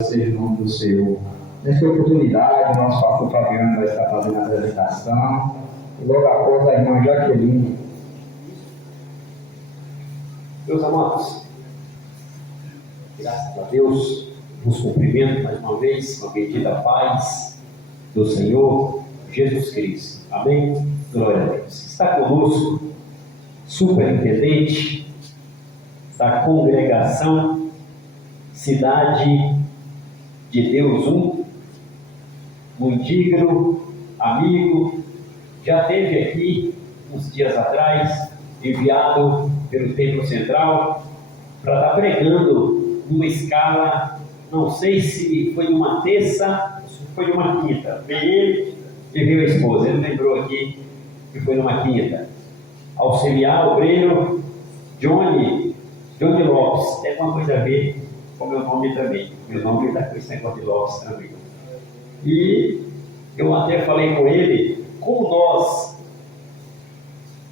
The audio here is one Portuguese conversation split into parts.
Seja o nome do Senhor. Nessa oportunidade, nosso pastor Fabiano vai estar fazendo a apresentação. E logo após a irmã Jaqueline. Meus amados, graças a Deus, vos cumprimento mais uma vez com a bendita paz do Senhor Jesus Cristo. Amém? Glória a Deus. Está conosco, superintendente da congregação Cidade de Deus 1, muito digno, amigo, já esteve aqui uns dias atrás, enviado pelo Templo Central para estar pregando numa escala, não sei se foi numa terça, se foi numa quinta. Veio ele e veio a esposa, ele lembrou aqui que foi numa quinta. Auxiliar, obreiro, Johnny Lopes, tem alguma coisa a ver com o meu nome também. Meu nome está com esse negócio de Lopes também. E eu até falei com ele, como nós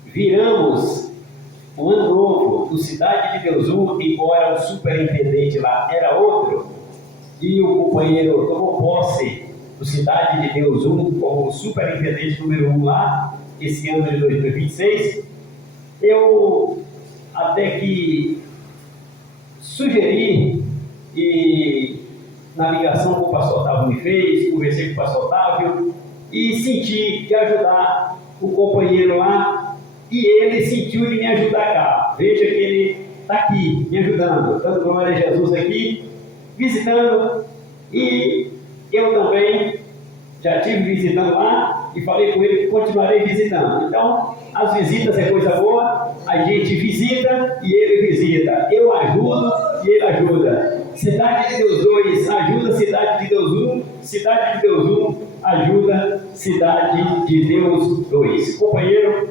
viramos o ano novo do Cidade de Deus 1, embora o superintendente lá era outro, e o companheiro tomou posse do Cidade de Deus 1 como superintendente número 1 lá, esse ano de 2026, eu até que sugeri, e na ligação que o pastor Otávio me fez, conversei com o pastor Otávio e senti de ajudar o companheiro lá, e ele sentiu de me ajudar cá. Veja que ele está aqui me ajudando, dando glória a Jesus aqui, visitando, e eu também já estive visitando lá e falei com ele que continuarei visitando. Então, as visitas é coisa boa, a gente visita e ele visita. Eu ajudo e ele ajuda. Cidade de Deus 2 ajuda Cidade de Deus 1, Cidade de Deus 1 ajuda Cidade de Deus 2. Companheiro,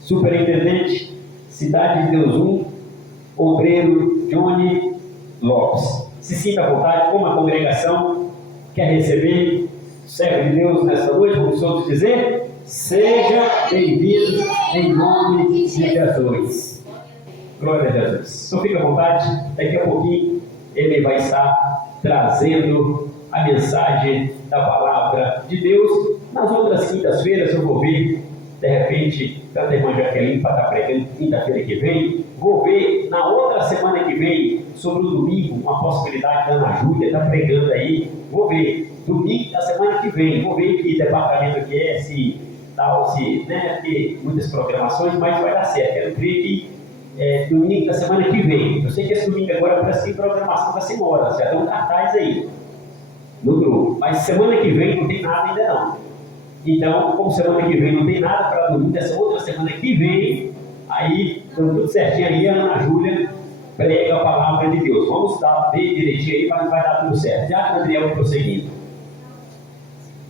superintendente, Cidade de Deus 1, obreiro Johnny Lopes. Se sinta à vontade, como a congregação quer receber servo de Deus nessa noite, vamos todos dizer, seja bem-vindo em nome de Jesus. Glória a Jesus. Só fica à vontade, daqui a pouquinho ele vai estar trazendo a mensagem da palavra de Deus. Nas outras quintas-feiras eu vou ver, de repente, tanto a irmã Jaqueline para estar pregando quinta-feira que vem, vou ver na outra semana que vem, sobre o domingo, uma possibilidade da Ana Júlia estar pregando aí, vou ver, domingo da semana que vem, vou ver que departamento que é, se tal, se, né, ter muitas programações, mas vai dar certo. Eu creio que domingo da semana que vem, eu sei que esse domingo agora parece que tem programação da semana, já tem um cartaz aí no grupo, mas semana que vem não tem nada ainda não. Então, como semana que vem não tem nada para domingo, dessa outra semana que vem, aí, tudo certinho aí, a Ana Júlia prega a palavra de Deus. Vamos dar bem direitinho aí, mas vai dar tudo certo. Já Gabriel prosseguindo.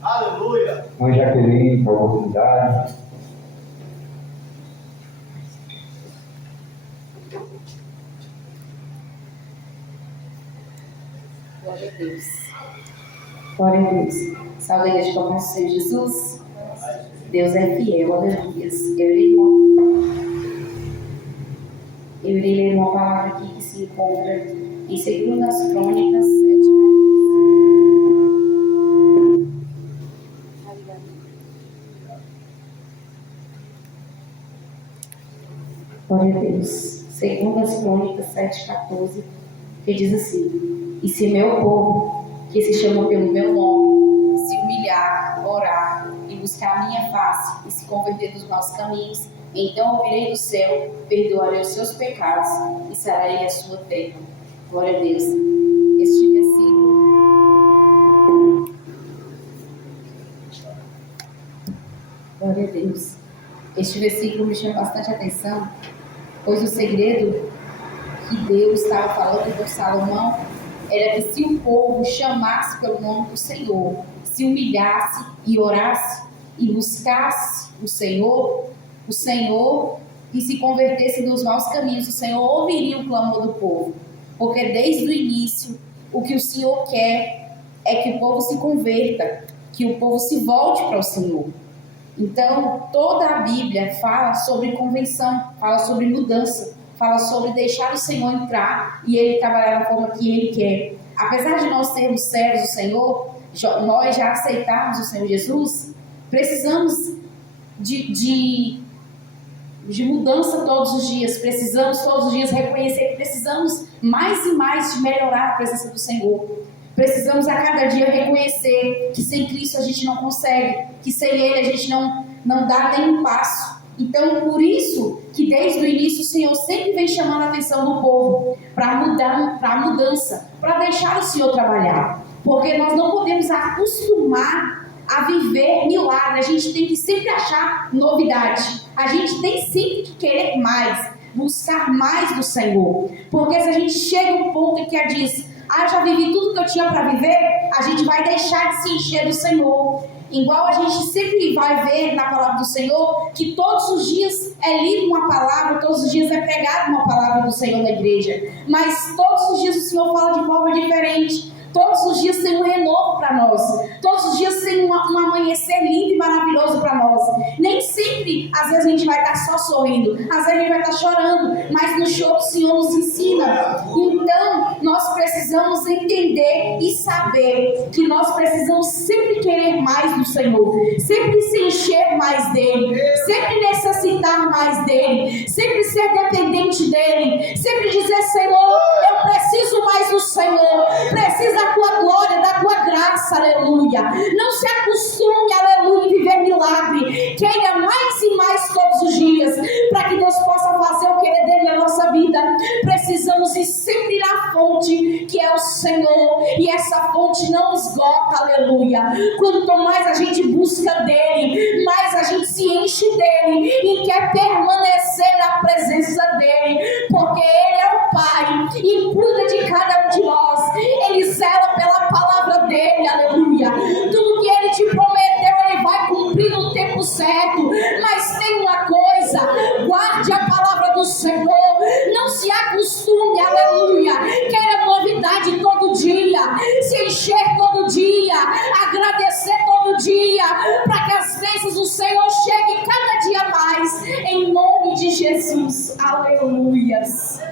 Aleluia! Irmã Jaqueline, por oportunidade. Glória a Deus. Glória a Deus. Salve a igreja com nosso Senhor Jesus. Deus é fiel, aleluia. Eu irei ler uma palavra aqui que se encontra em 2 Crônicas 7. Glória a Deus. 2 Crônicas 7,14, que diz assim: E se meu povo, que se chama pelo meu nome, se humilhar, orar e buscar a minha face e se converter dos maus caminhos, então ouvirei do céu, perdoarei os seus pecados e sararei a sua terra. Glória a Deus. Este versículo. Glória a Deus. Este versículo me chama bastante atenção, pois o segredo que Deus estava falando com Salomão era que se o povo chamasse pelo nome do Senhor, se humilhasse e orasse e buscasse o Senhor e se convertesse dos maus caminhos, o Senhor ouviria o clamor do povo. Porque desde o início, o que o Senhor quer é que o povo se converta, que o povo se volte para o Senhor. Então, toda a Bíblia fala sobre conversão, fala sobre mudança, fala sobre deixar o Senhor entrar e Ele trabalhar da forma que Ele quer. Apesar de nós sermos servos do Senhor, nós já aceitarmos o Senhor Jesus, precisamos de mudança todos os dias. Precisamos todos os dias reconhecer que precisamos mais e mais de melhorar a presença do Senhor. Precisamos a cada dia reconhecer que sem Cristo a gente não consegue, que sem Ele a gente não dá nenhum passo. Então, por isso que desde o início o Senhor sempre vem chamando a atenção do povo para a mudança, para deixar o Senhor trabalhar. Porque nós não podemos acostumar a viver milagre. A gente tem que sempre achar novidade. A gente tem sempre que querer mais, buscar mais do Senhor. Porque se a gente chega a um ponto em que a diz, já vivi tudo que eu tinha para viver, a gente vai deixar de se encher do Senhor. Igual a gente sempre vai ver na palavra do Senhor, que todos os dias é lida uma palavra, todos os dias é pregada uma palavra do Senhor na igreja. Mas todos os dias o Senhor fala de forma diferente. Todos os dias tem um renovo para nós. Todos os dias tem um amanhecer lindo e maravilhoso para nós. Nem sempre, às vezes a gente vai estar só sorrindo. Às vezes a gente vai estar chorando. Mas no choro o Senhor nos ensina. Então, nós precisamos entender e saber que nós precisamos sempre querer mais do Senhor. Sempre se encher mais dEle. Sempre necessitar mais dEle. Sempre ser dependente dEle. Sempre dizer, Senhor, eu preciso mais do Senhor. Preciso da tua glória, da tua graça, aleluia. Não se acostume, aleluia, em viver milagre. Queira mais e mais todos os dias, para que Deus possa fazer o querer dele na nossa vida. Precisamos ir sempre na fonte, que é o Senhor, e essa fonte não esgota, aleluia. Quanto mais a gente busca dele, mais a gente se enche dele e quer permanecer na presença dele, porque ele é o Pai e cuida de cada um de nós. Ele zela pela palavra dele, aleluia. Tudo que ele te prometeu, ele vai cumprir no tempo certo. Mas tem uma coisa, guarde a palavra do Senhor, não se acostume, aleluia, queira novidade todo dia, se encher todo dia, agradecer todo dia, para que as bênçãos do Senhor cheguem cada dia mais, em nome de Jesus, aleluias.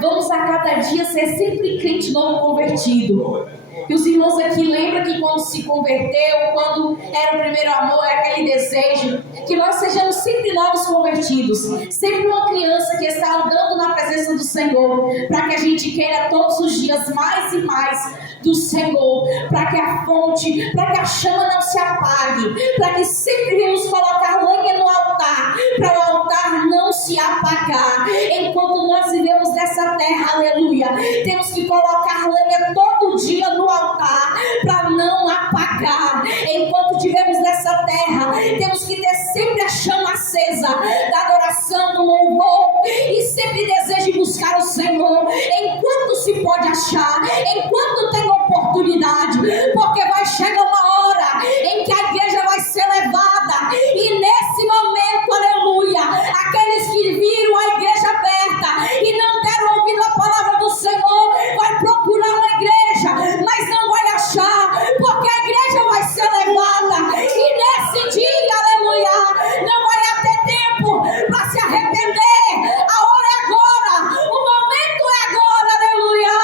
Vamos a cada dia ser sempre crente novo convertido. E os irmãos aqui lembram que quando se converteu, quando era o primeiro amor, era aquele desejo, que nós sejamos sempre novos convertidos, sempre uma criança que está andando na presença do Senhor, para que a gente queira todos os dias mais e mais do Senhor, para que a fonte, para que a chama não se apague, para que sempre venhamos colocar lenha no altar, para o altar não se apagar. Enquanto nós vivemos nessa terra, aleluia, temos que colocar lenha todo dia no altar, para não apagar. Enquanto estivermos nessa terra, temos que ter sempre a chama acesa da adoração, do louvor, e sempre desejo buscar o Senhor, enquanto se pode achar, enquanto tem oportunidade, porque vai chegar uma hora em que a igreja vai ser levada, e nesse momento, aleluia, aqueles que viram a igreja aberta e não deram ouvido a palavra do Senhor, vai procurar uma igreja, mas não vai achar, porque a igreja vai ser levada, e nesse dia, aleluia, não vai ter tempo para se arrepender. A hora é agora, o momento é agora, aleluia,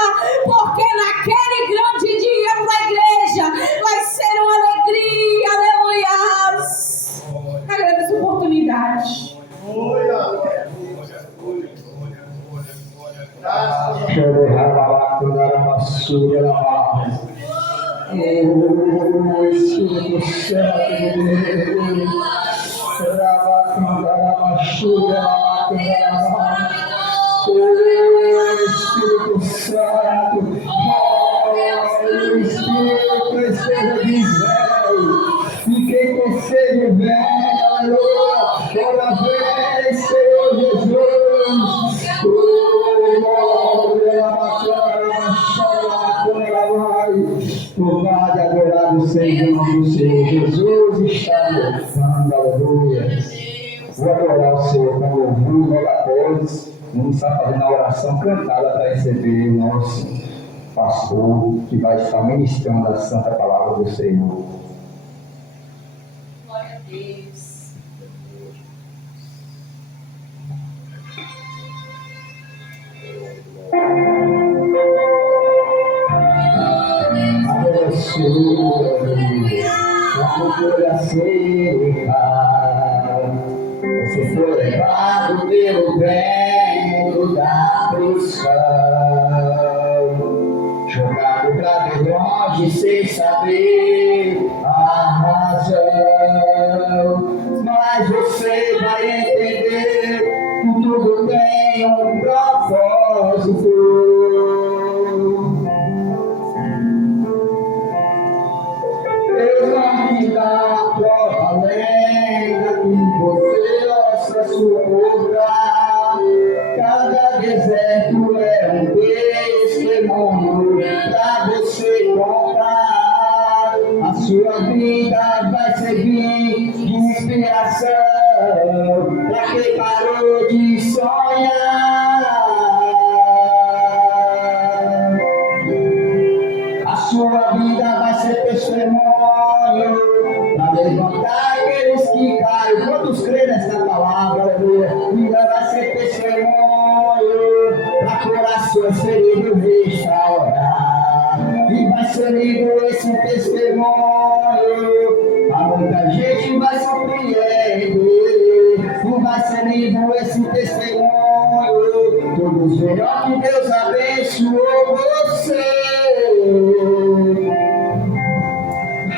porque naquele grande dia para a igreja vai ser uma alegria, aleluia. Agradeço a oportunidade. Espírito Santo, o Espírito esteja dizendo, fiquei com sede, vem, aleluia, ora vem, Senhor Jesus, louvado e adorado seja o nome do Senhor. Jesus está voltando, aleluia. Vou adorar o Senhor com louvor, logo após, vamos estar fazendo a oração cantada para receber o nosso pastor, que vai estar ministrando a santa palavra do Senhor. Glória a Deus. você, como foi a seca. Você foi levado pelo vento da pressão, jogado pra bem longe sem saber a razão. Mas você vai entender que tudo tem um propósito. Deus não te dá a prova lenta que você ostra sua boca. Cada deserto é um testemunho pra você contar. A sua vida vai servir de inspiração pra quem parou de sonhar. A sua vida vai ser testemunho para levantar aqueles que caem. Quantos creem nessa palavra? Aleluia. Vida vai ser testemunho para corações feridos restaurar. E vai ser lido esse testemunho. A muita gente vai surpreender. E vai ser lido esse testemunho. Todos verão que Deus abençoou você.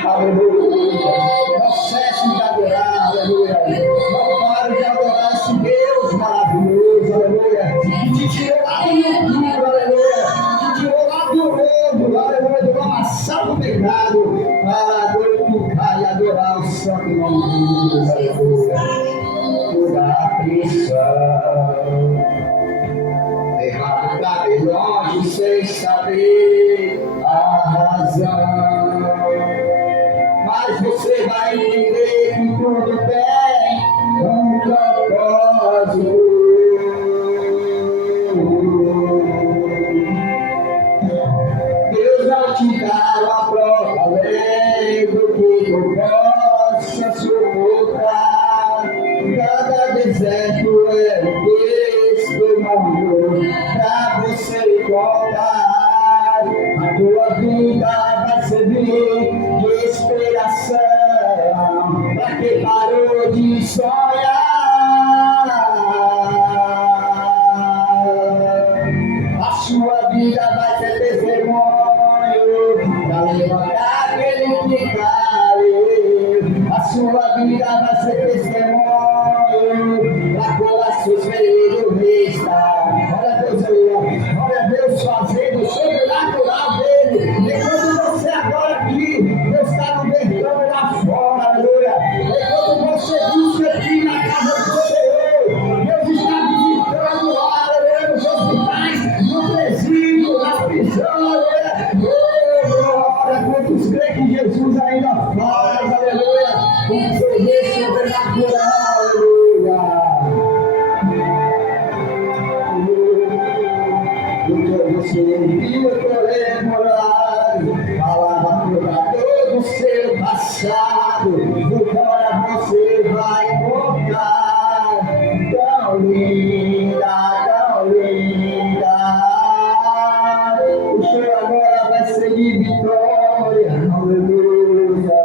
Aleluia. Não cesse de adorar, aleluia. Não pare de adorar esse Deus maravilhoso, aleluia. Que te tirou lá do mundo, aleluia. Que te tirou lá do mundo, aleluia. Do amassado do pecado, para glorificar e adorar o santo nome de Deus, aleluia. Toda aflição, levado pra bem longe sem saber a razão. Mas você vai entender que tudo tem um propósito. Deus não te dá uma prova além do que tu possa suportar. Cada deserto é um testemunho pra você contar. A tua vida vai servir de inspiração pra quem parou de sonhar. A sua vida vai ser testemunho pra levantar aquele que caiu. A sua vida vai ser testemunho pra corações feridos restaurar. Olha Deus aí, olha Deus fazendo o sobrenatural dele. Enquanto você agora aqui, Deus está libertando lá fora, aleluia. Enquanto você busca aqui na casa do Senhor, Deus está visitando lá, aleluia, nos hospitais, no presídio, na prisão, aleluia. Glória, quantos creem que Jesus ainda faz, aleluia. Com poder sobrenatural, aleluia. Você viu correr morar, falava toda dor do seu passado, agora você vai contar. Tão linda, tão linda. O Senhor agora vai ser de vitória, aleluia.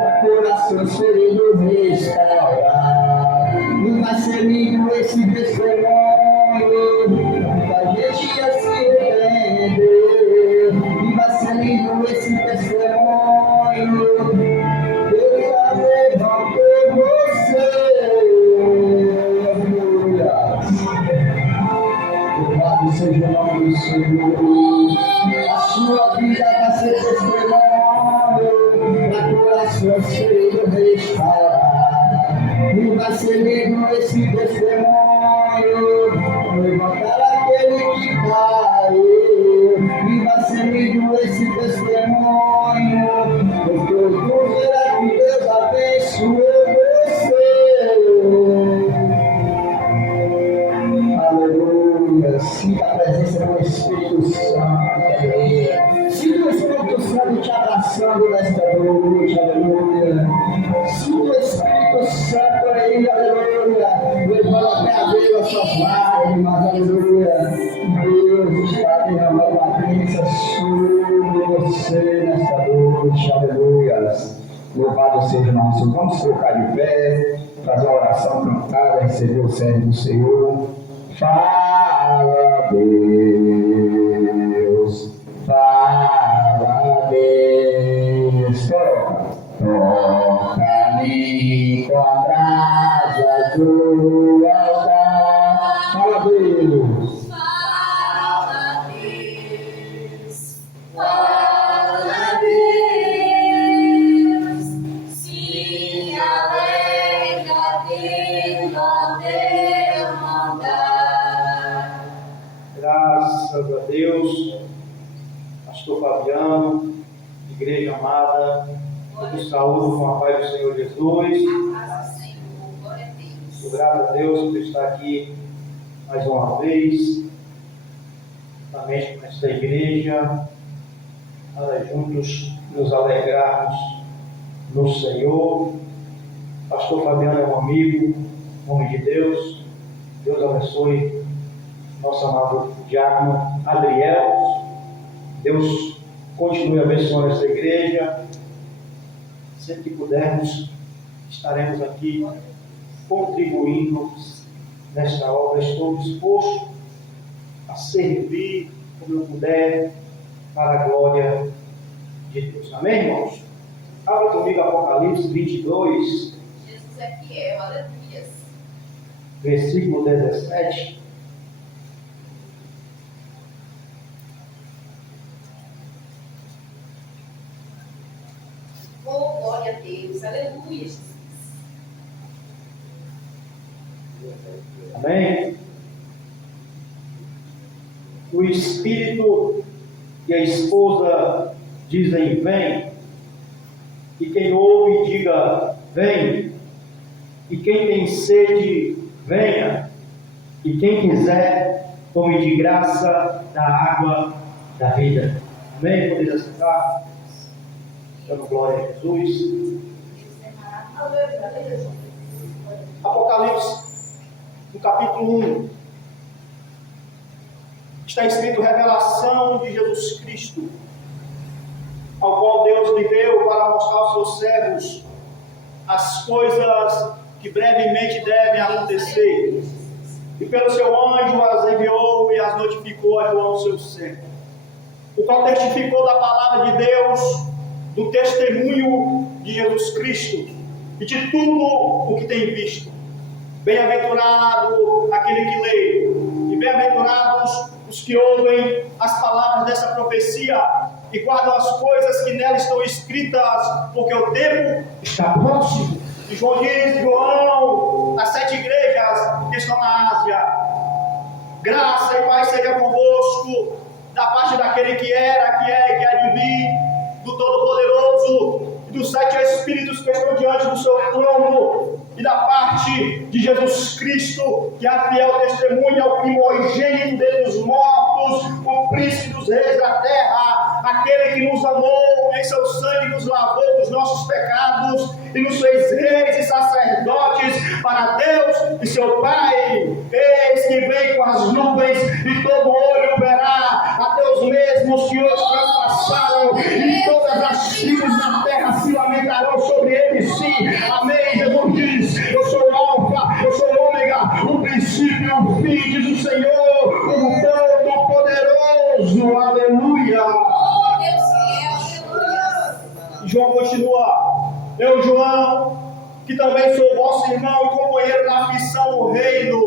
Para corações feridos restaurar, e vai ser lindo esse testemunho. A gente ia se arrepender, e vai ser lindo esse testemunho. Deus já levantou você. Louvado seja o nome do Senhor. A sua vida vai ser testemunho para corações feridos restaurar. E vai ser lindo esse testemunho. Levantar aquele que caiu, e vai ser lindo esse testemunho. Porque tu verá que Deus abençoou você. Aleluia. Sinta a presença do Espírito Santo. Aleluia. Sinta o Espírito Santo te abraçando nesta noite. Aleluia. Sinta o Espírito Santo aí. Aleluia. Levando até a Deus as suas lágrimas, aleluia. Deus está derramando a bênção noite, aleluias. Louvado seja o nome do Senhor. Vamos colocar de pé, fazer uma oração cantada, receber o servo do Senhor. Fala, Deus, fala, Deus, toca-me com a brasa do altar. Fala, Deus. Graças a Deus, pastor Fabiano, igreja amada, eu saúdo com a paz do Senhor Jesus. Sou grato a Deus por estar aqui mais uma vez, juntamente com esta igreja, para juntos nos alegrarmos no Senhor. Pastor Fabiano é um amigo, homem de Deus. Deus abençoe nosso amado diácono Adriel. Deus continue abençoando essa igreja. Sempre que pudermos, estaremos aqui contribuindo nesta obra. Estou disposto a servir como eu puder para a glória de Deus. Amém, irmãos? Abra comigo Apocalipse 22. Jesus é fiel, aleluia. Versículo 17. Oh, glória a Deus, aleluia, Jesus. Amém? O Espírito e a esposa dizem: vem. E quem ouve, diga: vem. E quem tem sede, venha. E quem quiser, tome de graça da água da vida. Amém? Poderia sentar? Dando glória a Jesus. Apocalipse, no capítulo 1, está escrito revelação de Jesus Cristo, ao qual Deus lhe deu para mostrar aos seus servos as coisas que brevemente devem acontecer. E pelo seu anjo as enviou e as notificou a João, seu servo, o qual testificou da palavra de Deus, do testemunho de Jesus Cristo e de tudo o que tem visto. Bem-aventurado aquele que lê, e bem-aventurados os que ouvem as palavras dessa profecia e guardam as coisas que nela estão escritas, porque o tempo está próximo. E João diz: João, as 7 igrejas que estão na Ásia, graça e paz seja convosco, da parte daquele que era, que é e que há de vir, do Todo-Poderoso e dos 7 Espíritos que estão diante do seu trono, e da parte de Jesus Cristo, que é a fiel testemunha, o primogênito dentre os mortos, o príncipe dos reis da terra, aquele que nos amou, em seu sangue nos lavou dos nossos pecados e nos fez reis e sacerdotes para Deus e seu Pai. Eis que vem com as nuvens e todo olho verá, até os mesmos que hoje transpassaram, e todas as tribos da terra se lamentarão sobre ele. Sim, amém. Jesus diz: eu sou o Alfa, eu sou o Ômega, o princípio e o fim, diz o Senhor, o Todo-Poderoso. Aleluia. Oh, Deus fiel, aleluia. João continua: eu, João, que também sou vosso irmão e companheiro na aflição do reino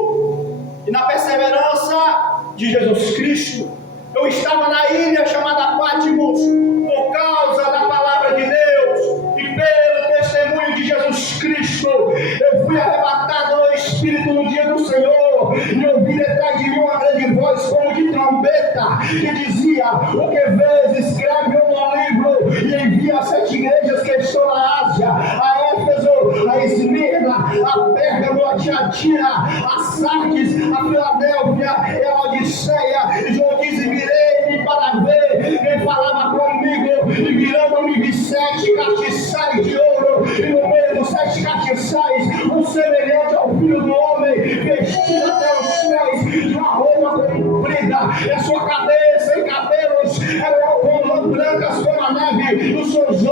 e na perseverança de Jesus Cristo, eu estava na ilha chamada Patmos por causa da palavra de Deus e pelo testemunho de Jesus Cristo. Eu fui arrebatado no Espírito no dia do Senhor e ouvi detrás de mim uma grande voz como de trombeta que dizia: o que vês, escreve no livro e envia as 7 igrejas que estão na Ásia, a Éfeso, a Esmirna, a Pérgamo, a Tiatira, a Sardes, a Filadélfia e a Odisseia. E João diz: virei-me para ver quem falava comigo, e virando-me vi 7 castiçais de ouro, e no meio dos 7 castiçais um semelhante ao Filho do Homem, vestido até os pés de uma roupa comprida, e a sua cabeça e cabelos eram como brancas como a neve, e os seus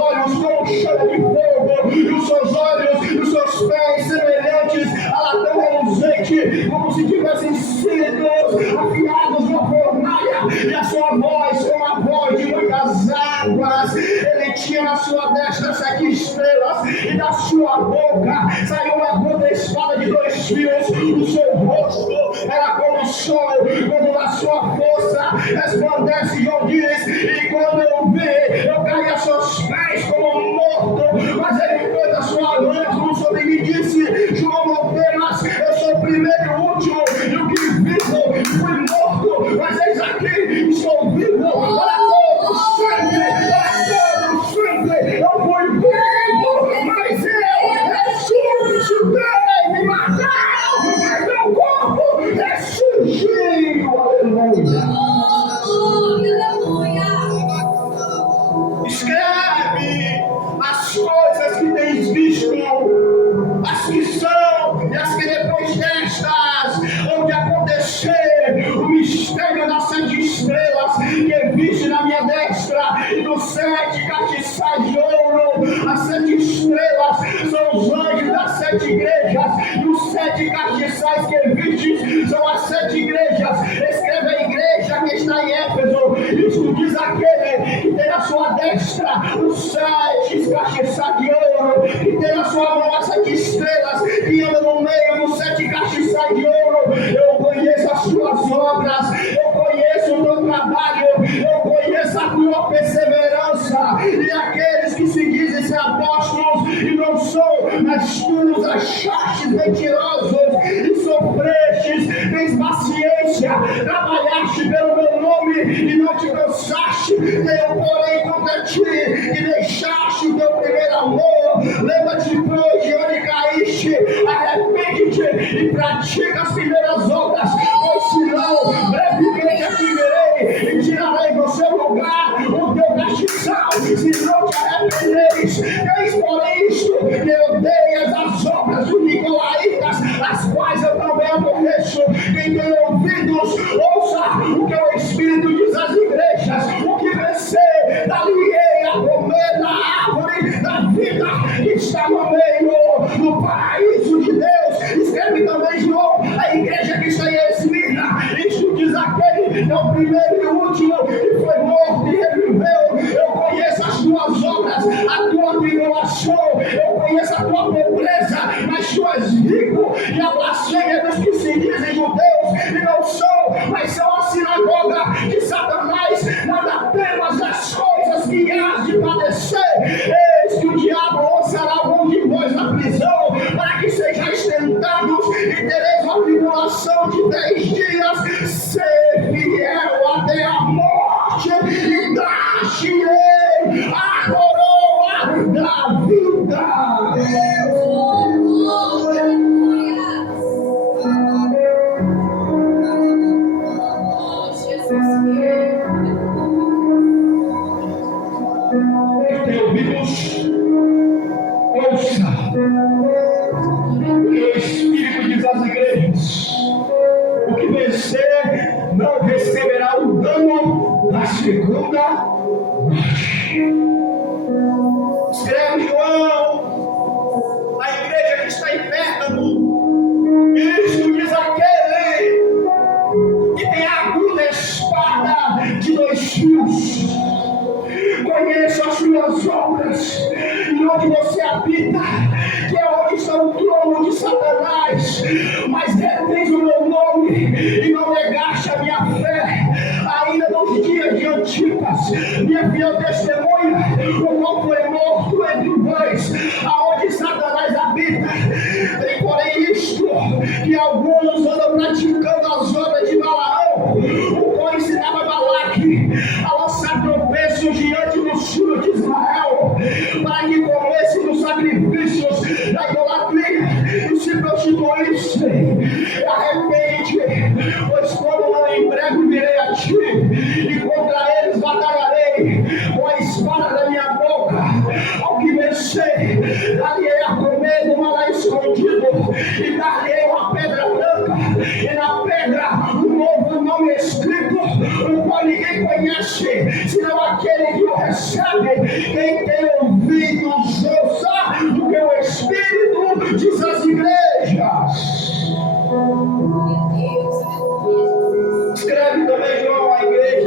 e a sua voz como a voz de muitas águas. Ele tinha na sua destra 7 estrelas, e da sua boca saiu uma aguda espada de 2 fios. O seu rosto era como o sol, quando a sua força resplandece. João diz: e quando eu vi, eu caí a seus pés como morto, mas ele pôs a sua mão sobre mim e disse: João, não temas, eu sou o primeiro e o último, e o que vivo fui morto, mas eis aqui, estou vivo para todo sempre, eu fui vivo, mas eu ressuscitei, me mataram, mas meu corpo ressurgiu. Escreve as coisas que tens visto, as que são e as que depois destas, onde acontecer o mistério das 7 estrelas que viste na minha destra, e dos 7 castiçais de ouro. As 7 estrelas são os anjos das 7 igrejas, e os 7 castiçais que viste são as 7 igrejas. Escreve a igreja que está em Éfeso: isto diz aquele que tem na sua destra os 7 castiçais de ouro, que tem na sua mão as 7 estrelas, que anda no meio dos 7 castiçais de ouro. Eu conheço as tuas obras, eu conheço o teu trabalho, eu conheço a tua perseverança, e aqueles que se dizem ser apóstolos e não são, mas tu os achaste mentirosos e sofrestes, tens paciência, trabalhaste pelo meu nome e não te cansaste. Tenho porém contra ti e deixaste o teu primeiro amor. Lembra-te, pois, de onde caíste, arrepende-te e pratica as primeiras obras, pois senão brevemente atingirei e tirarei do seu lugar o teu castiçal, se não te arrependeres. Eis porém isto, que odeias as obras dos nicolaítas, as quais eu também aborreço. Quem tem ouvidos, ouça o que o Espírito diz às igrejas. O que vencer, dali-ei a comer da árvore da vida que está no meio do paraíso de Deus. Escreve também João, a igreja que está em Esmirna: isto diz aquele que é o primeiro e o último, que foi morto e reviveu. Eu conheço as tuas obras, a tua tribulação, eu conheço a tua pobreza, mas tu és rico, e a blasfêmia dos que se dizem judeus e não são, mas são a sinagoga de Satanás. Nada temas das coisas que hás de padecer. Eis que o diabo lançará algum de vós na prisão, para que sejais tentados, e tereis uma tribulação de 10 dias. Ser fiel até a morte, e dar-te-ei a coroa da vida. Quem tem ouvidos, ouça o que o Espírito diz às igrejas. O que vencer não receberá o dano da segunda morte. Escreve João, a igreja que está em Pérgamo: isto diz aquele que tem a aguda espada de 2 fios. Conheço as tuas obras e onde você habita, que é onde está o trono de Satanás, mas retens o meu nome e não negaste a minha fé. Ainda nos dias de Antipas, minha fiel testemunha, o qual foi morto entre vós, aonde Satanás habita. Tem porém isto, que alguns andam praticando as obras de Balaão, o qual ensinava Balaque a lançar tropeços diante dos filhos de Israel, para que comessem dos sacrifícios da idolatria e se prostituíssem. Arrepende, pois quando não em breve virei a ti, e contra eles batalharei com a espada da minha boca. Ao que vencer, dar-lhe-ei a comer do maná escondido, e dar-lhe-ei uma pedra branca, e na pedra um novo nome escrito, o qual ninguém conhece, senão aquele que o recebe. Quem tem ouvidos, ouça o que o Espírito diz às igrejas. Escreve também João, a igreja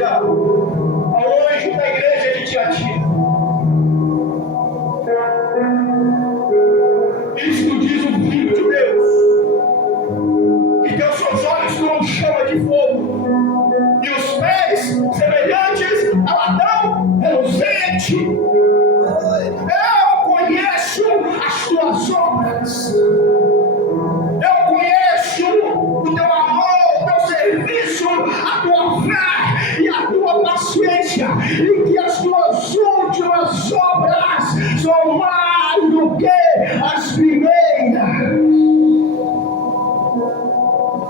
tua paciência e que as tuas últimas obras são mais do que as primeiras.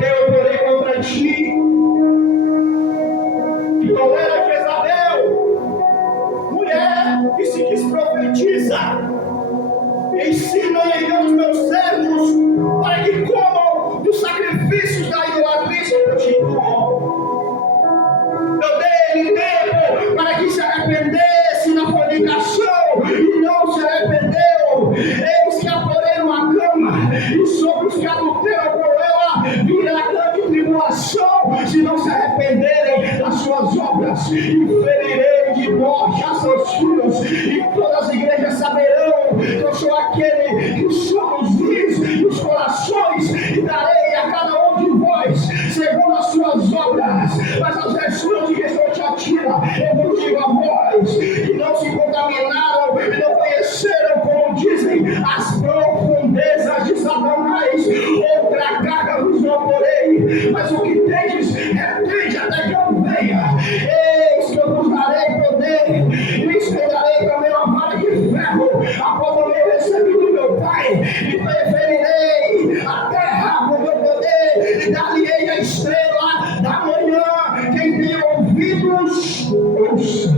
Eu porém contra ti, que tolera Jezabel, mulher que se diz profetiza, ensina e engana os meus servos para que comam dos sacrifícios da idolatria e se prostituam. Eu dei-lhe tempo para que se arrependesse na fornicação e não se arrependeu. Eis que a porei numa cama e sobre os que adulteram com ela virá grande tribulação se não se arrependerem das suas obras. E ferirei de morte a seus filhos e todas as igrejas saberão que eu sou aquele que soma os rins e os corações e darei a cada um de vós segundo as suas obras. Mas as versões de questão te atira, eu vos digo a vós que não se contaminaram e não conheceram, como dizem, as profundezas de Satanás. Outra carga vos não porei, mas o que tendes, retende até que eu venha. Eis que eu vos darei poder e espetarei também uma vara de ferro, a qual também eu recebi do meu Pai, e preferirei a terra com meu poder e dar-lhe-ei a estrela da manhã. Quem tem ouvidos, ouça.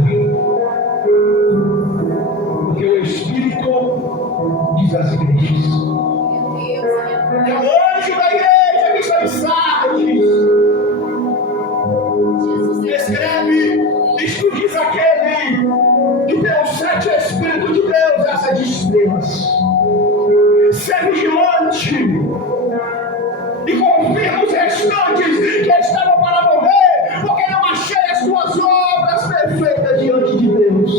Porque o Espírito diz às igrejas. É o anjo da igreja que está em Sardes. Escreve, isto diz aquele que tem os 7 Espíritos de Deus, essa de estrelas. Ser vigilante e confirma os restantes que estavam para morrer, porque não achei as tuas obras perfeitas diante de Deus.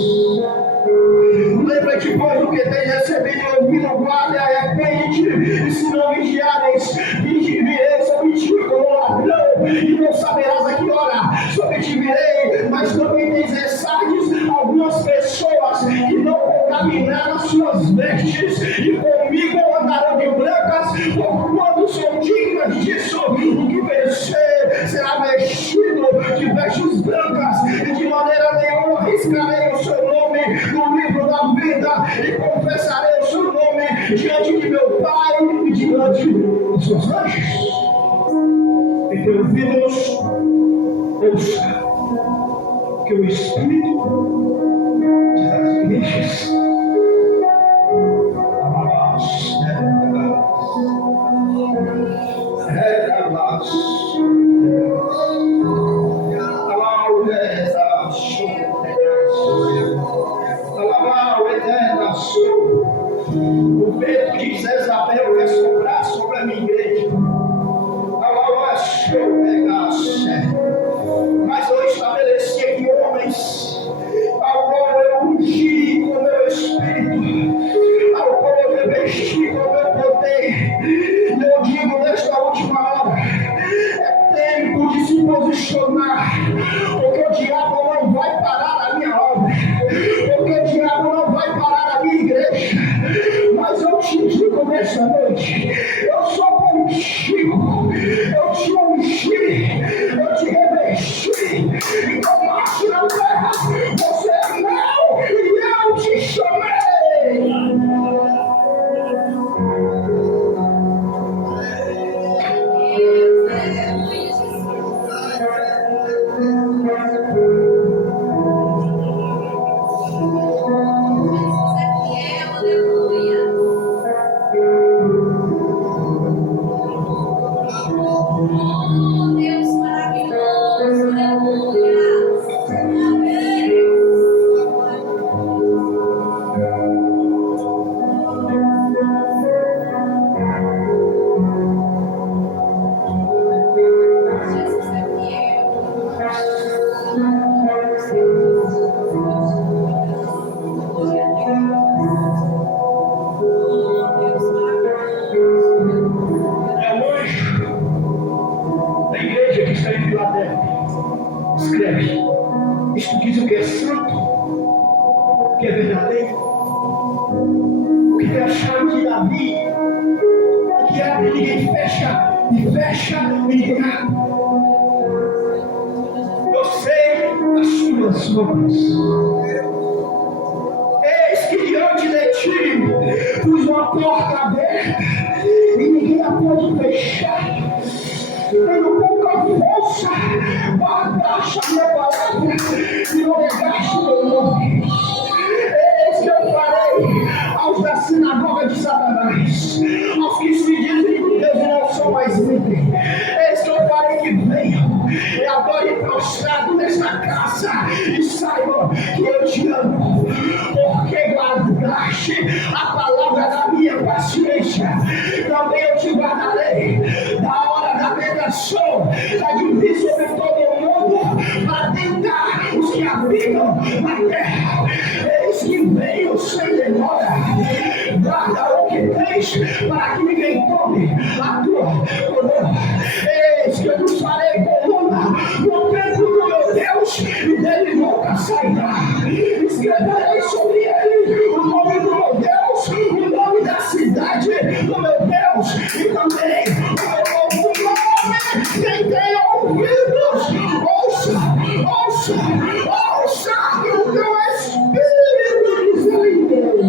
Lembra-te, pois, do que tens recebido e ouvido, guarda e arrepende-te, e se não vigiares, virei sobre ti como ladrão, e não saberás a que hora sobre ti virei. Mas também tens Sardes algumas pessoas que não contaminaram as suas vestes, e comigo andarão de brancas, porquanto são dignas disso. O que vencer será vestido de vestes brancas, e de maneira nenhuma arriscarei o seu nome no livro da vida, e confessarei o seu nome diante de meu Pai e diante de seus anjos. E teu ouvidos, ouça que o Espírito diz às igrejas. O vento de Jezabel quer soprar sobre a minha igreja. Mas eu estabeleci aqui homens ao qual eu ungi com o meu Espírito, ao qual eu revesti com o meu poder. E eu digo nesta última hora, é tempo de se posicionar, porque o diabo não vai parar a minha obra, porque o diabo não vai parar a minha igreja. Mas eu te digo nesta noite, eu sou contigo, eu te ungi, eu te revesti, então marche na terra, você é meu e eu te chamei. Escreve, isto diz o que é santo, o que é verdadeiro, o que tem a chave de Davi, o que abre e ninguém fecha, e ninguém abre. Eu sei as tuas mãos. Eis que diante de ti pus uma porta aberta e ninguém a pode fechar. Tendo pouca força, guardaste a minha palavra e não negaste meu nome. Eis que eu farei aos da sinagoga de Satanás, aos que se dizem que Deus não são mais livres. Eis que eu farei que venham e adorem prostrado nesta casa e saibam que eu te amo, porque guardaste a palavra da minha paciência. Também eu te guardarei da hora da tentação, da difícil sobre todo o mundo, para tentar os que habitam na terra. Eis que venho sem demora. Guarda o que tens, para que ninguém tome a tua coroa. Eis que eu te farei coluna no templo do meu Deus, e dele nunca sairá. Escreverei sobre ele o nome do meu Deus, o nome da cidade do meu Deus, e também o meu novo nome. Quem tem ouvidos, ouça, ouça, ouça o teu Espírito diz em Deus.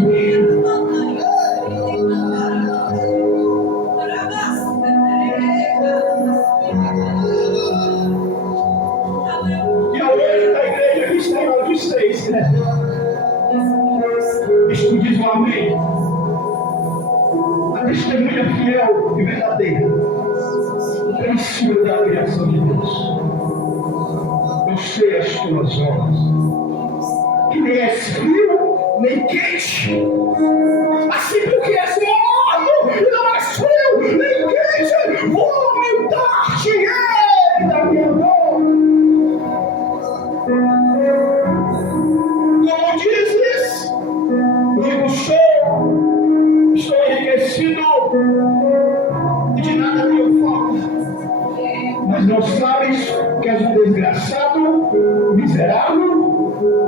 E a lei da igreja que está em Laodiceia, isto diz um amém. A testemunha fiel e verdadeira, o princípio da criação de Deus. Eu sei as tuas obras, que nem és frio, nem quente. Assim porque és morno e não és frio, nem quente, vou aumentar-te ele da minha boca. Como dizes, rico sou, estou enriquecido e de nada tenho falta. Mas não sabes que és um desgraçado, miserável,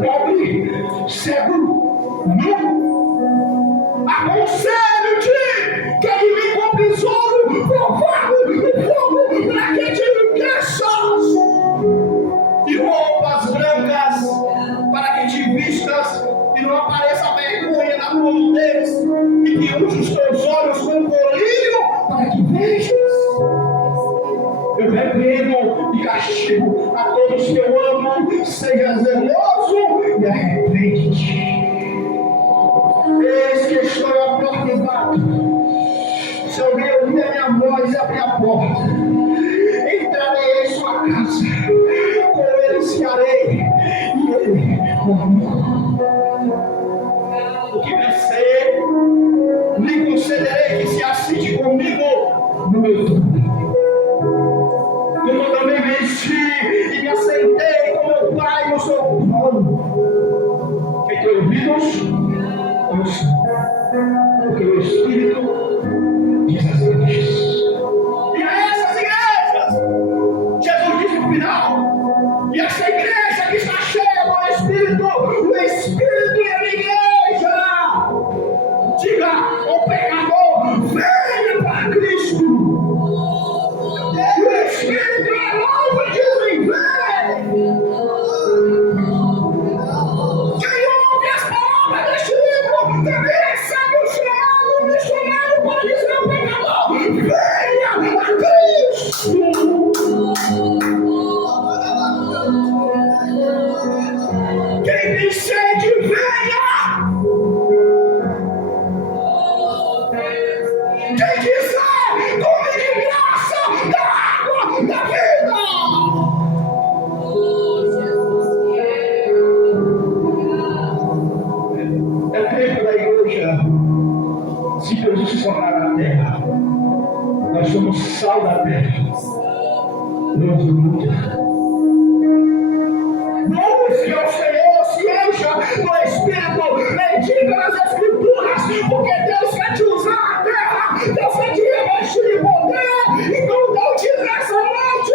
pobre, cego, nu. Aconselho-te que adivine com tesouro provado no fogo para que te enriqueças, e roupas brancas para que te vistas e não apareça a vergonha na tua nudez, e que use os teus olhos com colírio para que vejas. Eu repreendo e castigo a todos que eu amo. Seja zeloso e arrepende-te. Eis que estou à porta e bato. Se alguém ouvir a minha voz e abrir a porta, entrarei em sua casa, com ele cearei e ele comigo. O que vencer, lhe concederei que se assiste comigo no meu trono. Como eu também venci e me assentei com meu Pai no seu trono. Quem tem ouvidos, ouça, porque o Espírito diz às igrejas. E a essas igrejas, Jesus disse no final, e essa igreja que está cheia do Espírito, o Espírito é a igreja. Diga ao pecador, venha para Cristo. O Espírito é novo, dizem, vem. Quem ouve as palavras deste livro também recebe o chamado. O missionário pode dizer ao pecador, venha a Cristo. Quem tem sede, venha. Quem quiser, tome de graça da água da vida. É tempo da igreja se posicionar na terra. Nós somos sal da terra, luz do mundo. Busque ao Senhor, se encha do Espírito, medita nas Escrituras, porque Deus quer te usar na terra, Deus quer te revestir de poder. Então não te nessa noite,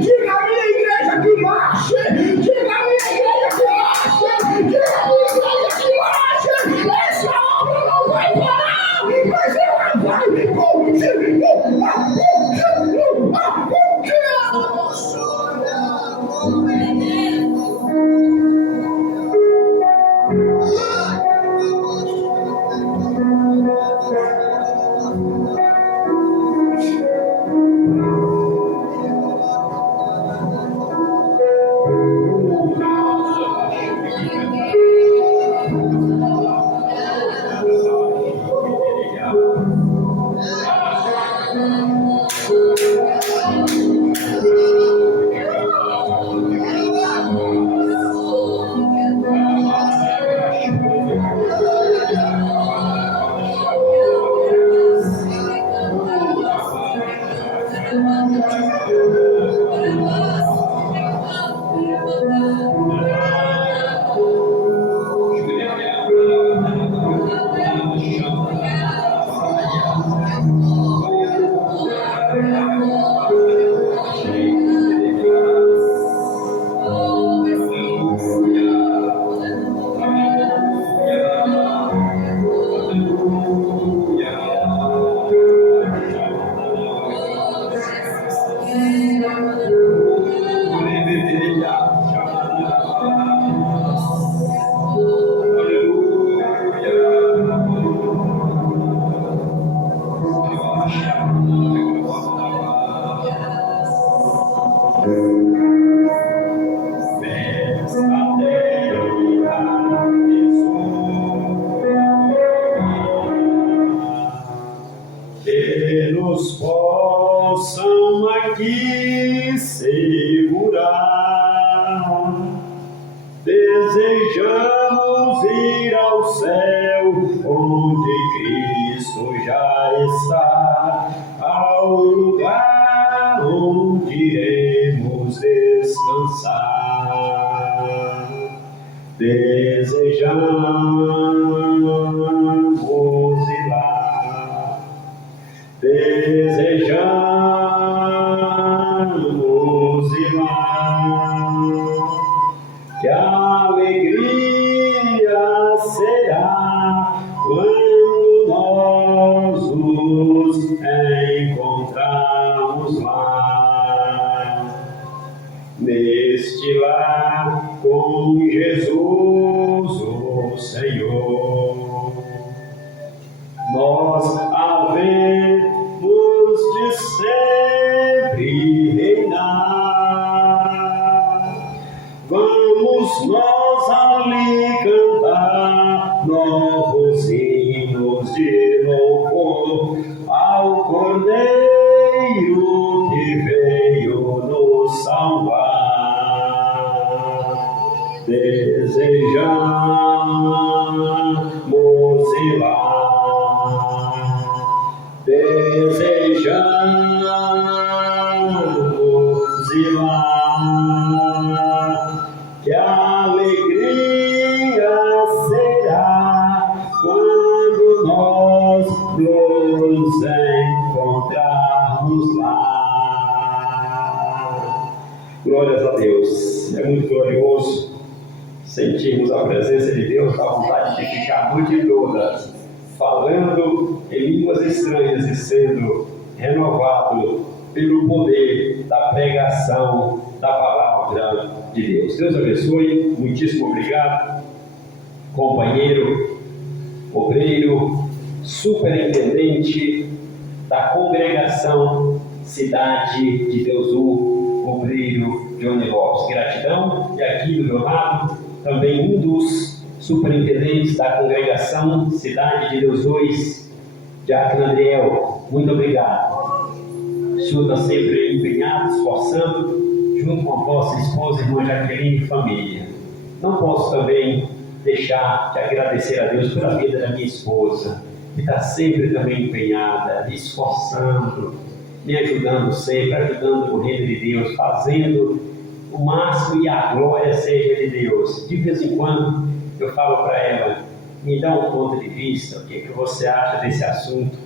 diga a minha igreja que marche, diga a minha igreja que marche, diga a minha igreja que marche. Essa obra não vai parar, mas ela vai continuar. desejamos ir ao céu, onde Cristo já está, ao lugar onde iremos descansar. Desejamos ir lá, desejamos ir lá, que a alegria será quando nós os encontrarmos lá, neste lar com Jesus, o Senhor. Nós havemos de sempre reinar. Vamos nós ali cantar novos hinos de louvor ao Cordeiro que veio nos salvar. Desejamos ir lá, desejamos ir lá, que a alegria será quando nós nos encontrarmos lá. Glórias a Deus, é muito glorioso sentirmos a presença de Deus, a vontade de ficar a noite toda falando em línguas estranhas e sendo renovado pelo poder da pregação da palavra de Deus. Deus abençoe, muitíssimo obrigado, companheiro, obreiro, superintendente da congregação Cidade de Deus, o obreiro Johnny Lopes. Gratidão, e aqui do meu lado, também um dos superintendentes da congregação Cidade de Deus 2, Diácono Andriel. Muito obrigado. O senhor está sempre empenhado, esforçando, junto com a vossa esposa, irmã Jaqueline e família. Não posso também deixar de agradecer a Deus pela vida da minha esposa, que está sempre também empenhada, esforçando, me ajudando sempre, ajudando no reino de Deus, fazendo o máximo, e a glória seja de Deus. De vez em quando eu falo para ela, me dá um ponto de vista, o que você acha desse assunto?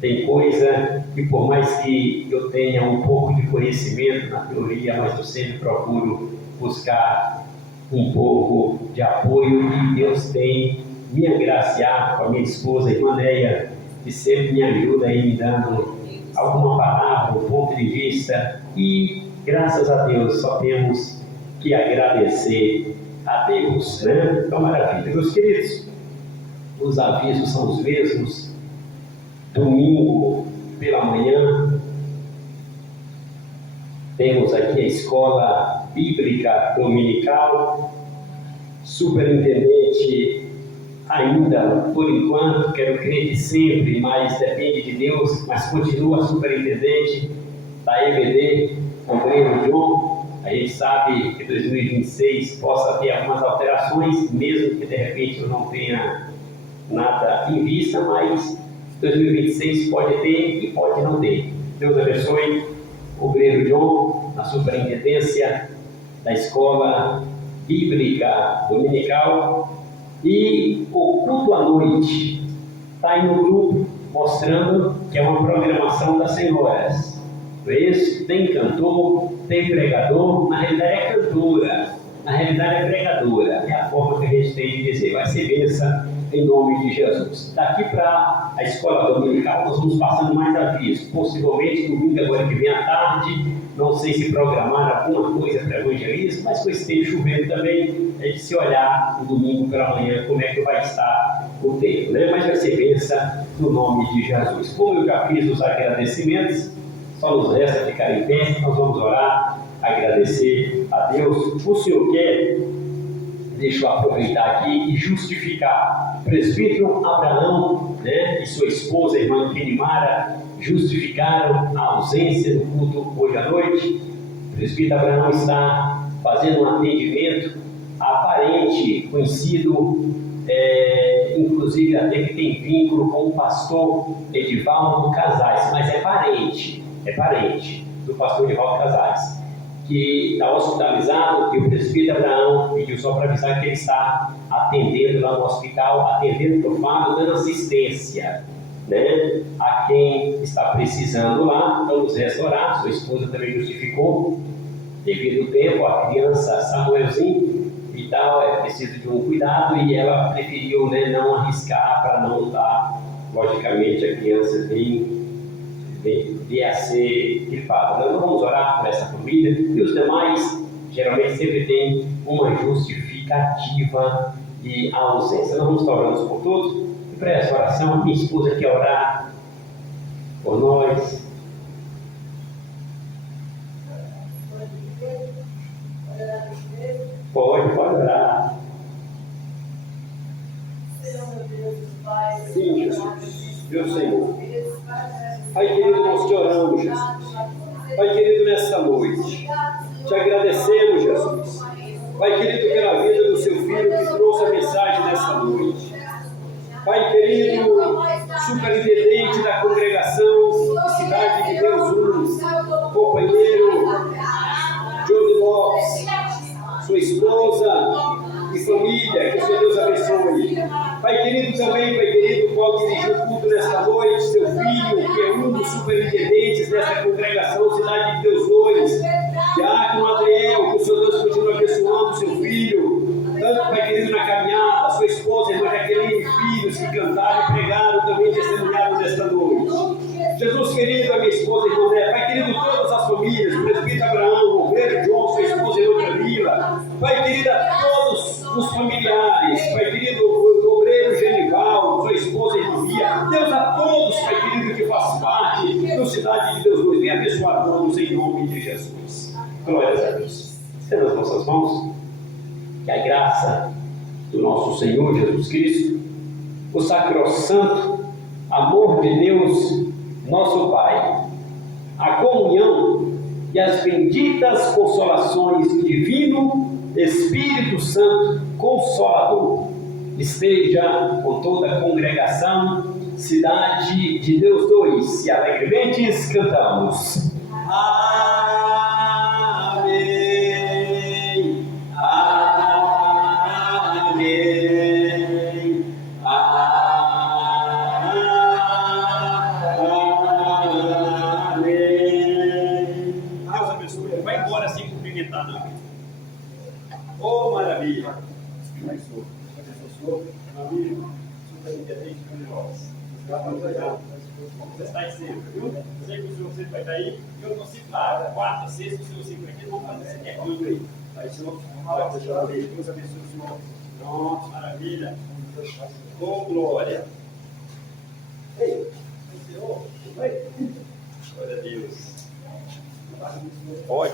Tem coisa que, por mais que eu tenha um pouco de conhecimento na teoria, mas eu sempre procuro buscar um pouco de apoio, e Deus tem me agraciado com a minha esposa, a irmã Neia, que sempre me ajuda aí, me dando alguma palavra, um ponto de vista, e graças a Deus só temos que agradecer a Deus, né? Então, maravilha. Meus queridos, os avisos são os mesmos. Domingo pela manhã temos aqui a escola bíblica dominical. Superintendente ainda, por enquanto, quero crer que sempre, mas depende de Deus, mas continua superintendente da EBD, obreiro João. A gente sabe que 2026 possa ter algumas alterações, mesmo que de repente eu não tenha nada em vista, mas 2026 pode ter e pode não ter. Deus abençoe o obreiro João na superintendência da escola bíblica dominical. E o culto à noite está aí no grupo mostrando que é uma programação das senhoras. Não é isso? Tem cantor, tem pregador, na realidade é cantora, na realidade é pregadora. É a forma que a gente tem de dizer, vai ser bênção em nome de Jesus. Daqui para a escola dominical nós vamos passando mais avisos. Possivelmente domingo agora que vem à tarde, não sei se programar alguma coisa para evangelismo, mas com esse tempo chovendo também, a gente se olhar no domingo pela manhã como é que vai estar o tempo, né? Mas vai ser bênção no nome de Jesus. Como eu já fiz os agradecimentos, só nos resta ficar em pé, nós vamos orar, agradecer a Deus. O Senhor quer, deixa eu aproveitar aqui e justificar. O presbítero Abraão, né, e sua esposa, a irmã Kenimara, justificaram a ausência do culto hoje à noite. O presbítero Abraão está fazendo um atendimento aparente, conhecido, inclusive até que tem vínculo com o pastor Edivaldo Casais, mas é parente do pastor Edivaldo Casais, que está hospitalizado, e o presbítero Abraão pediu só para avisar que ele está atendendo lá no hospital, atendendo por fado, dando assistência, né, a quem está precisando lá. Vamos restaurar. Sua esposa também justificou, devido ao tempo, a criança Samuelzinho e tal, é preciso de um cuidado, e ela preferiu, né, não arriscar para não dar, logicamente, a criança vir a ser gripada. Nós não vamos orar por essa família, e os demais geralmente sempre tem uma justificativa de ausência. Nós vamos estar orando por todos, e para essa oração, minha esposa quer orar por nós. Pode orar. Sim, Jesus. Meu Senhor. Pai querido, nós te oramos, Jesus. Pai querido, nesta noite, te agradecemos, Jesus. Pai querido, pela vida do seu filho que trouxe a mensagem nesta noite. Pai querido, superintendente da congregação Cidade de Deus Uno, companheiro Johnny Lopes, sua esposa e família, que o Senhor Deus abençoe. Pai querido, também, Pai querido, pode dirigir o culto nesta noite, seu filho, que é um dos superintendentes dessa congregação Cidade de Deus 2, Diácono Adriel, que o Senhor Deus continue abençoando seu filho, tanto, Pai querido, na caminhada, sua esposa, irmã Jaqueline, filhos que cantaram e pregaram, também testemunharam nesta noite. Jesus querido, a minha esposa e irmã Pai querido, todas as famílias, o presbítero Abraão, o obreiro João, sua esposa e outra Vila, Pai querido, a todos os familiares, Pai querido, o obreiro Genival, sua esposa e irmã Bia, Deus a todos, Pai querido, que faz parte da Cidade de Deus 2, venha abençoar todos em nome de Jesus. Glórias a Deus. Estenda as nossas mãos, que a graça do nosso Senhor Jesus Cristo, o sacrossanto amor de Deus, nosso Pai, a comunhão e as benditas consolações do Divino Espírito Santo Consolador esteja com toda a congregação Cidade de Deus 2, e alegremente cantamos. Amém. Amém. Amém. Deus abençoe. Vai embora sem cumprimentar, não. Oh, maravilha. Amigo, superintendente de nós. Você está em sempre, viu? Eu sei que o senhor sempre vai estar aí. Eu não sei, claro, quarta, sexta, o senhor sempre vai aqui. Vamos fazer esse intercâmbio aí. Aí, senhor, Deus abençoe o senhor. Pronto, maravilha. Com glória. Ei, senhor, glória a Deus.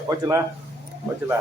Pode ir lá. Pode ir lá.